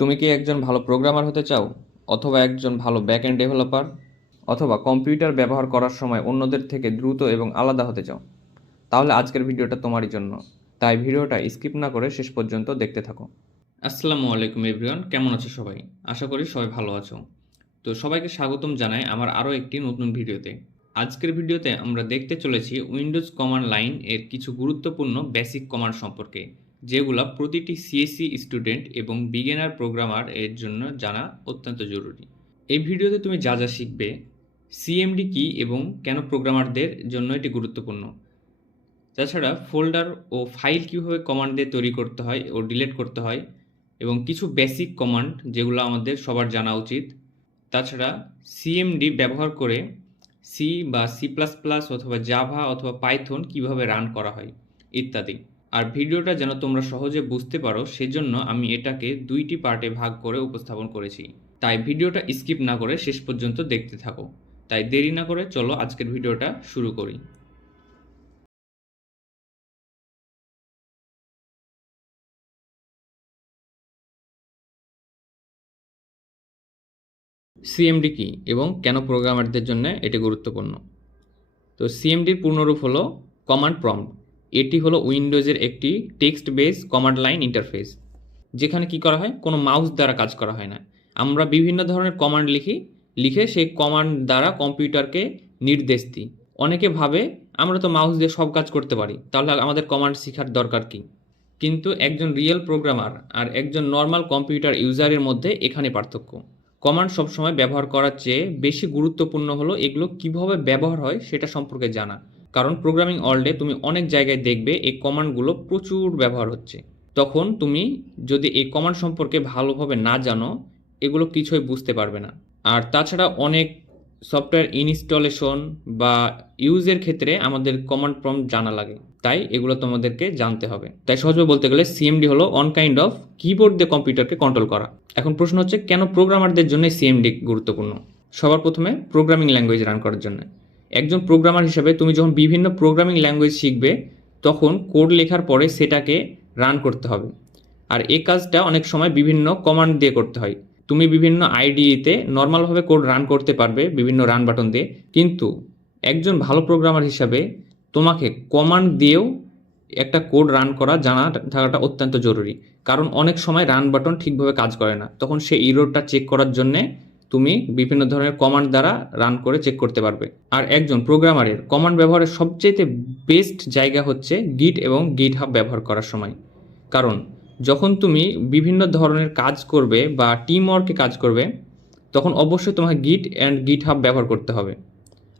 তুমি কি একজন ভালো প্রোগ্রামার হতে চাও, অথবা একজন ভালো ব্যাকএন্ড ডেভেলপার, অথবা কম্পিউটার ব্যবহার করার সময় অন্যদের থেকে দ্রুত এবং আলাদা হতে চাও? তাহলে আজকের ভিডিওটা তোমারই জন্য। তাই ভিডিওটা স্কিপ না করে শেষ পর্যন্ত দেখতে থাকো। আসসালামু আলাইকুম এভরিওয়ান, কেমন আছো সবাই? আশা করি সবাই ভালো আছো। তো সবাইকে স্বাগতম জানাই আমার আরও একটি নতুন ভিডিওতে। আজকের ভিডিওতে আমরা দেখতে চলেছি উইন্ডোজ কমান্ড লাইন এর কিছু গুরুত্বপূর্ণ বেসিক কমান্ড সম্পর্কে, যেগুলো প্রতিটি সিএসসি স্টুডেন্ট এবং বিগিনার প্রোগ্রামার এর জন্য জানা অত্যন্ত জরুরি। এই ভিডিওতে তুমি যা যা শিখবে, সিএমডি কি এবং কেন প্রোগ্রামারদের জন্য এটি গুরুত্বপূর্ণ, তাছাড়া ফোল্ডার ও ফাইল কীভাবে কমান্ড দিয়ে তৈরি করতে হয় ও ডিলিট করতে হয়, এবং কিছু বেসিক কমান্ড যেগুলো আমাদের সবার জানা উচিত। তাছাড়া সিএমডি ব্যবহার করে সি বা সি প্লাস প্লাস অথবা জাভা অথবা পাইথন কিভাবে রান করা হয় ইত্যাদি। আর ভিডিওটা যেন তোমরা সহজে বুঝতে পারো সেজন্য আমি এটাকে দুইটি পার্টে ভাগ করে উপস্থাপন করেছি। তাই ভিডিওটা স্কিপ না করে শেষ পর্যন্ত দেখতে থাকো। তাই দেরি না করে চলো আজকের ভিডিওটা শুরু করি। সিএমডি কি এবং কেন প্রোগ্রামারদের জন্য এটি গুরুত্বপূর্ণ? তো সিএমডির পূর্ণরূপ হলো কমান্ড প্রম্পট। এটি হলো উইন্ডোজের একটি text base command line interface, যেখানে কি করা হয়, কোনো মাউস দ্বারা কাজ করা হয় না। আমরা বিভিন্ন ধরনের কমান্ড লিখে সেই কমান্ড দ্বারা কম্পিউটারকে নির্দেশ দিই। অনেকে ভাবে আমরা তো মাউস দিয়ে সব কাজ করতে পারি, তাহলে আমাদের কমান্ড শেখার দরকার কি? কিন্তু একজন রিয়েল প্রোগ্রামার আর একজন নর্মাল কম্পিউটার ইউজারের মধ্যে এখানে পার্থক্য। কমান্ড সবসময় ব্যবহার করার চেয়ে বেশি গুরুত্বপূর্ণ হলো এগুলো কিভাবে ব্যবহার হয় সেটা সম্পর্কে জানা। কারণ প্রোগ্রামিং ওয়ার্ল্ডে তুমি অনেক জায়গায় দেখবে এই কমান্ডগুলো প্রচুর ব্যবহার হচ্ছে। তখন তুমি যদি এই কমান্ড সম্পর্কে ভালোভাবে না জানো, এগুলো কিছুই বুঝতে পারবে না। আর তাছাড়া অনেক সফটওয়্যার ইনস্টলেশন বা ইউজের ক্ষেত্রে আমাদের কমান্ড প্রম্পট জানা লাগে, তাই এগুলো তোমাদেরকে জানতে হবে। তাই সহজভাবে বলতে গেলে সিএমডি হলো অন কাইন্ড অফ কিবোর্ড দিয়ে কম্পিউটারকে কন্ট্রোল করা। এখন প্রশ্ন হচ্ছে, কেন প্রোগ্রামারদের জন্য সিএমডি গুরুত্বপূর্ণ? সবার প্রথমে প্রোগ্রামিং ল্যাঙ্গুয়েজ রান করার জন্য। একজন প্রোগ্রামার হিসেবে তুমি যখন বিভিন্ন প্রোগ্রামিং ল্যাঙ্গুয়েজ শিখবে, তখন কোড লেখার পরে সেটাকে রান করতে হবে। আর এই কাজটা অনেক সময় বিভিন্ন কমান্ড দিয়ে করতে হয়। তুমি বিভিন্ন আইডিইতে নর্মালভাবে কোড রান করতে পারবে বিভিন্ন রান বাটন দিয়ে, কিন্তু একজন ভালো প্রোগ্রামার হিসাবে তোমাকে কমান্ড দিয়েও একটা কোড রান করা জানা থাকাটা অত্যন্ত জরুরি। কারণ অনেক সময় রান বাটন ঠিকভাবে কাজ করে না, তখন সেই ইরোরটা চেক করার জন্যে তুমি বিভিন্ন ধরনের কমান্ড দ্বারা রান করে চেক করতে পারবে। আর একজন প্রোগ্রামারের কমান্ড ব্যবহারের সবচেয়ে বেস্ট জায়গা হচ্ছে গিট এবং গিট হাব ব্যবহার করার সময়। কারণ যখন তুমি বিভিন্ন ধরনের কাজ করবে বা টিম ওয়ার্কে কাজ করবে, তখন অবশ্যই তোমাকে গিট অ্যান্ড গিট হাব ব্যবহার করতে হবে।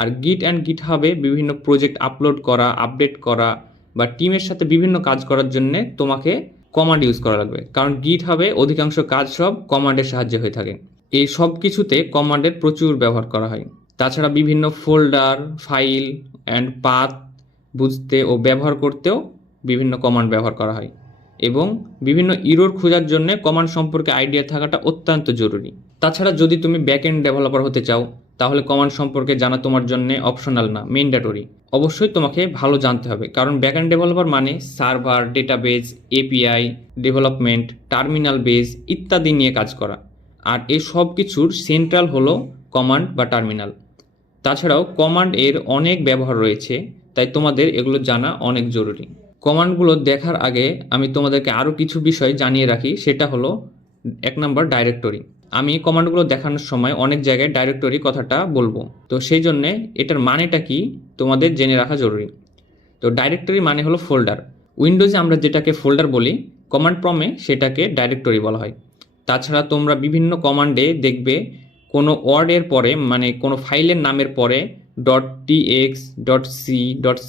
আর গিট অ্যান্ড গিট হাবে বিভিন্ন প্রজেক্ট আপলোড করা, আপডেট করা বা টিমের সাথে বিভিন্ন কাজ করার জন্যে তোমাকে কমান্ড ইউজ করা লাগবে। কারণ গিট হাবে অধিকাংশ কাজ সব কমান্ডের সাহায্যে হয়ে থাকে। এই সব কিছুতে কমান্ডের প্রচুর ব্যবহার করা হয়। তাছাড়া বিভিন্ন ফোল্ডার, ফাইল অ্যান্ড পাথ বুঝতে ও ব্যবহার করতেও বিভিন্ন কমান্ড ব্যবহার করা হয়। এবং বিভিন্ন ইরোর খোঁজার জন্য কমান্ড সম্পর্কে আইডিয়া থাকাটা অত্যন্ত জরুরি। তাছাড়া যদি তুমি ব্যাকএন্ড ডেভেলপার হতে চাও, তাহলে কমান্ড সম্পর্কে জানা তোমার জন্য অপশনাল না, ম্যান্ডেটরি। অবশ্যই তোমাকে ভালো জানতে হবে, কারণ ব্যাকএন্ড ডেভেলপার মানে server, database, API development, terminal base ইত্যাদি নিয়ে কাজ করা। আর এই সব কিছুর সেন্ট্রাল হলো কমান্ড বা টার্মিনাল। তাছাড়াও কমান্ড এর অনেক ব্যবহার রয়েছে, তাই তোমাদের এগুলো জানা অনেক জরুরি। কমান্ডগুলো দেখার আগে আমি তোমাদেরকে আরও কিছু বিষয় জানিয়ে রাখি, সেটা হলো 1 নম্বর ডাইরেক্টরি। আমি কমান্ডগুলো দেখানোর সময় অনেক জায়গায় ডাইরেক্টরি কথাটা বলবো, তো সেই জন্যে এটার মানেটা কি তোমাদের জেনে রাখা জরুরি। তো ডাইরেক্টরি মানে হলো ফোল্ডার। উইন্ডোজে আমরা যেটাকে ফোল্ডার বলি, কমান্ড প্রম্পটে সেটাকে ডাইরেক্টরি বলা হয়। তাছাড়া তোমরা বিভিন্ন কমান্ডে দেখবে কোনো ওয়ার্ডের পরে, মানে কোনো ফাইলের নামের পরে .tx, .c,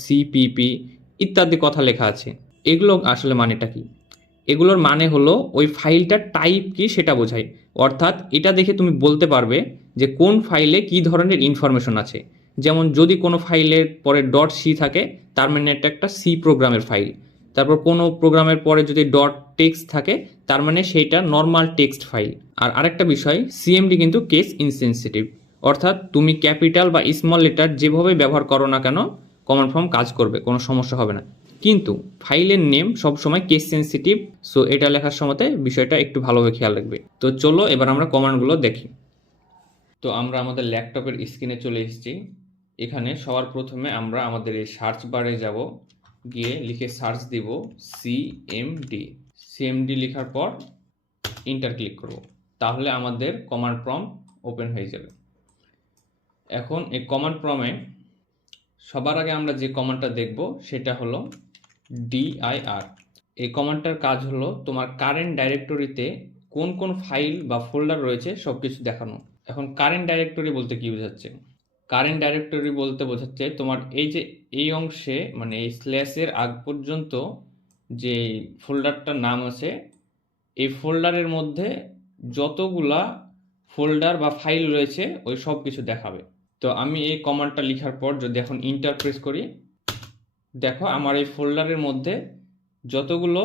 .cpp ইত্যাদি কথা লেখা আছে। এগুলো আসলে মানেটা কি? এগুলোর মানে হলো ওই ফাইলটার টাইপ কি সেটা বোঝায়। অর্থাৎ এটা দেখে তুমি বলতে পারবে যে কোন ফাইলে কি ধরনের ইনফরমেশন আছে। যেমন যদি কোনো ফাইলের পরে .c থাকে, তার মানে এটা একটা সি প্রোগ্রামের ফাইল। তারপর কোনো প্রোগ্রামের পরে যদি .text থাকে, তার মানে সেইটা নর্মাল টেক্সট ফাইল। আর আরেকটা বিষয়, সিএমডি কিন্তু কেস ইনসেনসিটিভ। অর্থাৎ তুমি ক্যাপিটাল বা স্মল লেটার যেভাবে ব্যবহার করো না কেন, কমান্ড প্রম্পট কাজ করবে, কোনো সমস্যা হবে না। কিন্তু ফাইলের নেম সবসময় কেস সেন্সিটিভ, সো এটা লেখার সময়তে বিষয়টা একটু ভালোভাবে খেয়াল রাখবে। তো চলো এবার আমরা কমান্ডগুলো দেখি। তো আমরা আমাদের ল্যাপটপের স্ক্রিনে চলে এসেছি। এখানে সবার প্রথমে আমরা আমাদের এই সার্চ বারে যাব, গিয়ে লিখে সার্চ দিব সিএমডি লেখার পর ইন্টার ক্লিক করব, তাহলে আমাদের কমান্ড প্রম্পট ওপেন হয়ে যাবে। এখন এই কমান্ড প্রম্পটে সবার আগে আমরা যে কমান্ডটা দেখব সেটা হলো dir। এই কমান্ডটার কাজ হলো তোমার কারেন্ট ডাইরেক্টরিতে কোন কোন ফাইল বা ফোল্ডার রয়েছে সব কিছু দেখানো। এখন কারেন্ট ডাইরেক্টরি বলতে কি বোঝাচ্ছে? কারেন্ট ডাইরেক্টরি বলতে বোঝাচ্ছে তোমার এই যে এই অংশে, মানে এই স্ল্যাশের আগ পর্যন্ত যে ফোল্ডারটার নাম আছে, এই ফোল্ডারের মধ্যে যতগুলা ফোল্ডার বা ফাইল রয়েছে ওই সব কিছু দেখাবে। তো আমি এই কমান্ডটা লেখার পর যদি এখন ইন্টার প্রেস করি, দেখো আমার এই ফোল্ডারের মধ্যে যতগুলো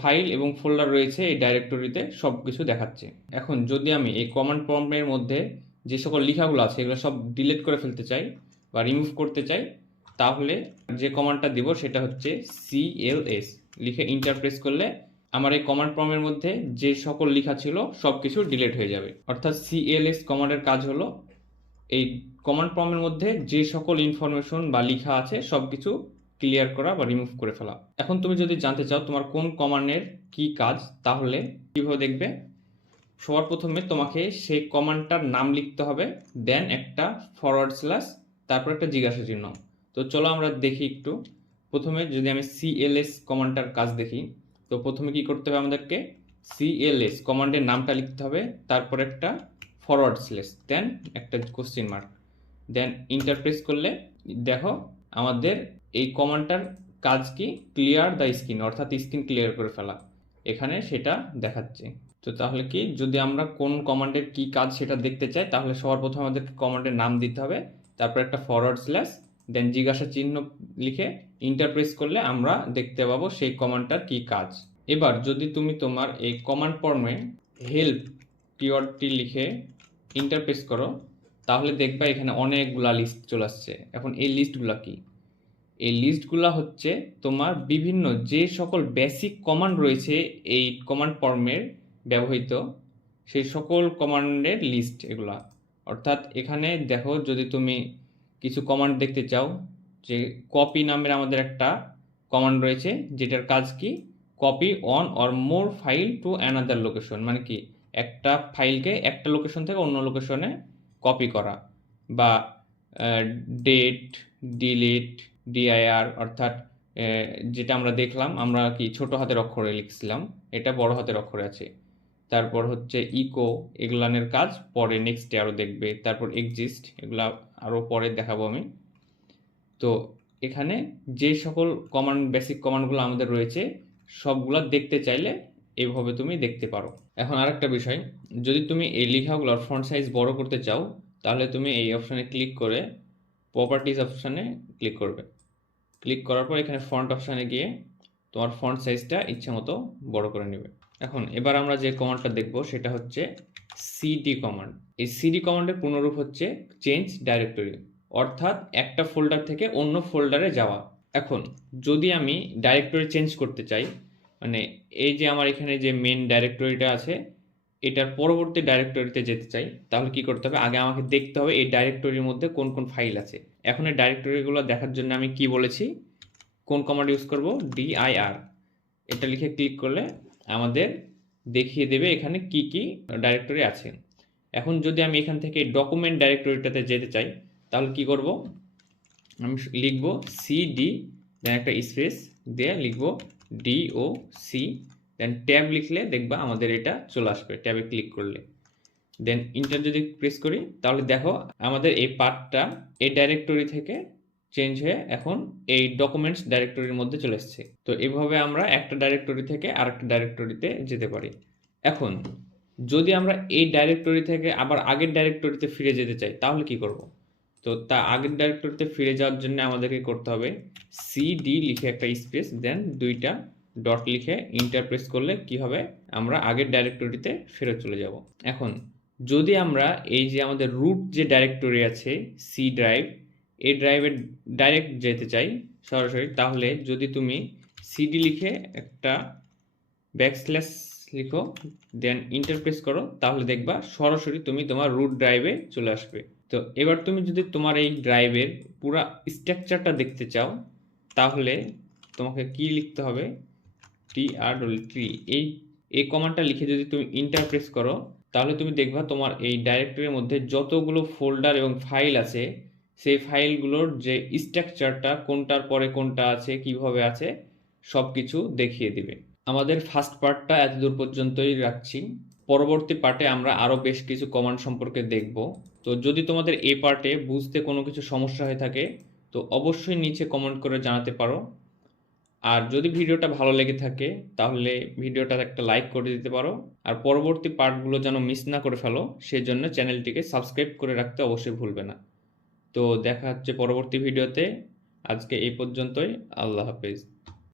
ফাইল এবং ফোল্ডার রয়েছে এই ডাইরেক্টরিতে সব কিছু দেখাচ্ছে। এখন যদি আমি এই কমান্ড প্রম্পটের মধ্যে যে সকল লেখাগুলো আছে এগুলো সব ডিলিট করে ফেলতে চাই বা রিমুভ করতে চাই, তাহলে যে কমান্ডটা দিব সেটা হচ্ছে cls। লিখে ইন্টার প্রেস করলে আমার এই কমান্ড প্রম্পটের মধ্যে যে সকল লেখা ছিল সব কিছু ডিলিট হয়ে যাবে। অর্থাৎ cls কমান্ডের কাজ হলো এই কমান্ড প্রম্পটের মধ্যে যে সকল ইনফরমেশন বা লেখা আছে সব কিছু ক্লিয়ার করা বা রিমুভ করে ফেলা। এখন তুমি যদি জানতে চাও তোমার কোন কমান্ডের কি কাজ, তাহলে কিভাবে দেখবে? সবার প্রথমে তোমাকে সেই কমান্ডটার নাম লিখতে হবে, দেন একটা ফরওয়ার্ড স্ল্যাশ, তারপর একটা জিজ্ঞাসা চিহ্ন। তো চলো আমরা দেখি একটু। প্রথমে যদি আমি cls কমান্ডটার কাজ দেখি, তো প্রথমে কি করতে হবে আমাদেরকে? cls কমান্ডের নামটা লিখতে হবে, তারপর একটা ফরওয়ার্ড স্ল্যাশ, দেন একটা কোশ্চেন মার্ক, দেন ইন্টার প্রেস করলে দেখো আমাদের এই কমান্ডটার কাজ কি? ক্লিয়ার দ্য স্ক্রিন, অর্থাৎ স্ক্রিন ক্লিয়ার করে ফেলা, এখানে সেটা দেখাচ্ছে। তো তাহলে কি, যদি আমরা কোন কমান্ডের কি কাজ সেটা দেখতে চাই, তাহলে সবার প্রথমে আমাদেরকে কমান্ডের নাম দিতে হবে, তারপর একটা ফরওয়ার্ড স্ল্যাশ, দেন জিজ্ঞাসা চিহ্ন লিখে ইন্টার প্রেস করলে আমরা দেখতে পাবো সেই কমান্ডটার কি কাজ। এবার যদি তুমি তোমার এই কমান্ড ফর্মে হেল্প কিওয়ার্ডটি লিখে ইন্টার প্রেস করো, তাহলে দেখবা এখানে অনেকগুলা লিস্ট চলে আসছে। এখন এই লিস্টগুলা কি? এই লিস্টগুলা হচ্ছে তোমার বিভিন্ন যে সকল বেসিক কমান্ড রয়েছে এই কমান্ড ফর্মের ব্যবহৃত, সেই সকল কমান্ডের লিস্ট এগুলা। অর্থাৎ এখানে দেখো, যদি তুমি কিছু কমান্ড দেখতে চাও, যে কপি নামের আমাদের একটা কমান্ড রয়েছে, যেটার কাজ কি? Copy on or more file to another location, মানে কি একটা ফাইলকে একটা লোকেশন থেকে অন্য লোকেশনে কপি করা। বা ডেট, ডিলিট, dir, অর্থাৎ যেটা আমরা দেখলাম, আমরা কি ছোট হাতের অক্ষরে লিখছিলাম, এটা বড় হাতের অক্ষরে আছে। তারপর হচ্ছে ইকো, এগুলানের কাজ পরে নেক্সটে আরও দেখবে। তারপর এক্সিস্ট, এগুলা আরও পরে দেখাবো আমি। তো এখানে যে সকল কমান্ড, বেসিক কমান্ডগুলো আমাদের রয়েছে সবগুলা দেখতে চাইলে এইভাবে তুমি দেখতে পারো। এখন আরেকটা বিষয়, যদি তুমি এই লেখাগুলোর ফন্ট সাইজ বড় করতে চাও, তাহলে তুমি এই অপশানে ক্লিক করে প্রপার্টিজ অপশানে ক্লিক করবে। ক্লিক করার পর এখানে ফন্ট অপশানে গিয়ে তোমার ফন্ট সাইজটা ইচ্ছা মতো বড় করে নেবে। এখন এবার আমরা যে কমান্ডটা দেখব সেটা হচ্ছে সিডি কমান্ড। এই সিডি কমান্ডের পূর্ণরূপ হচ্ছে চেঞ্জ ডাইরেক্টরি, অর্থাৎ একটা ফোল্ডার থেকে অন্য ফোল্ডারে যাওয়া। এখন যদি আমি ডাইরেক্টরি চেঞ্জ করতে চাই, মানে এই যে আমার এখানে যে মেন ডাইরেক্টরিটা আছে এটার পরবর্তী ডাইরেক্টরিতে যেতে চাই, তাহলে কি করতে হবে? আগে আমাকে দেখতে হবে এই ডাইরেক্টরির মধ্যে কোন কোন ফাইল আছে। এখন এই ডাইরেক্টরিগুলো দেখার জন্য আমি কি বলেছি, কোন কমান্ড ইউজ করব? dir। এটা লিখে ক্লিক করলে আমাদের দেখিয়ে দেবে এখানে কি কি ডাইরেক্টরি আছে। এখন যদি আমি এখান থেকে ডকুমেন্ট ডাইরেক্টরিটাতে যেতে চাই, তাহলে কি করব? আমি লিখব cd, দেন একটা স্পেস দিয়ে লিখব doc, দেন ট্যাব লিখলে দেখবা আমাদের এটা চলে আসবে ট্যাবে ক্লিক করলে। দেন ইন্টার যদি প্রেস করি, তাহলে দেখো আমাদের এই পার্টটা এই ডাইরেক্টরি থেকে চেঞ্জ হয়ে এখন এই ডকুমেন্টস ডাইরেক্টরির মধ্যে চলে এসেছে। তো এভাবে আমরা একটা ডাইরেক্টরি থেকে আরেকটা ডাইরেক্টরিতে যেতে পারি। এখন যদি আমরা এই ডাইরেক্টরি থেকে আবার আগের ডাইরেক্টরিতে ফিরে যেতে চাই, তাহলে কি করব? তো তা আগের ডাইরেক্টরিতে ফিরে যাওয়ার জন্য আমাদেরকে করতে হবে cd লিখে একটা স্পেস, দেন দুইটা ডট লিখে ইন্টার প্রেস করলে কি হবে? আমরা আগের ডাইরেক্টরিতে ফেরত চলে যাব। এখন যদি আমরা এই যে আমাদের রুট যে ডাইরেক্টরি আছে সি ড্রাইভ, এই ড্রাইভে ডাইরেক্ট যেতে চাই সরাসরি, তাহলে যদি তুমি সিডি লিখে একটা ব্যাকস্ল্যাশ লিখো, দেন ইন্টার প্রেস করো, তাহলে দেখবা সরাসরি তুমি তোমার রুট ড্রাইভে চলে আসবে। তো এবার তুমি যদি তোমার এই ড্রাইভের পুরা স্ট্রাকচারটা দেখতে চাও, তাহলে তোমাকে কি লিখতে হবে, TRT, এই কমান্ডটা লিখে যদি তুমি ইন্টার প্রেস করো, তাহলে তুমি দেখবা তোমার এই ডাইরেক্টরির মধ্যে যতগুলো ফোল্ডার এবং ফাইল আছে, সেই ফাইলগুলোর যে স্ট্রাকচারটা কোনটার পরে কোনটা আছে, কিভাবে আছে, সব কিছু দেখিয়ে দিবে। আমাদের ফার্স্ট পার্টটা এতদূর পর্যন্তই রাখছি। পরবর্তী পার্টে আমরা আরও বেশ কিছু কমান্ড সম্পর্কে দেখব। তো যদি তোমাদের এই পার্টে বুঝতে কোনো কিছু সমস্যা হয়ে থাকে, তো অবশ্যই নিচে কমেন্ট করে জানাতে পারো। আর যদি ভিডিওটা ভালো লেগে থাকে, তাহলে ভিডিওটা একটা লাইক করে দিতে পারো। আর পরবর্তী পার্টগুলো যেন মিস না করে ফেলো, সেই জন্য চ্যানেলটিকে সাবস্ক্রাইব করে রাখতে অবশ্যই ভুলবে না। তো দেখা হচ্ছে পরবর্তী ভিডিওতে। আজকে এই পর্যন্তই। আল্লাহ হাফেজ।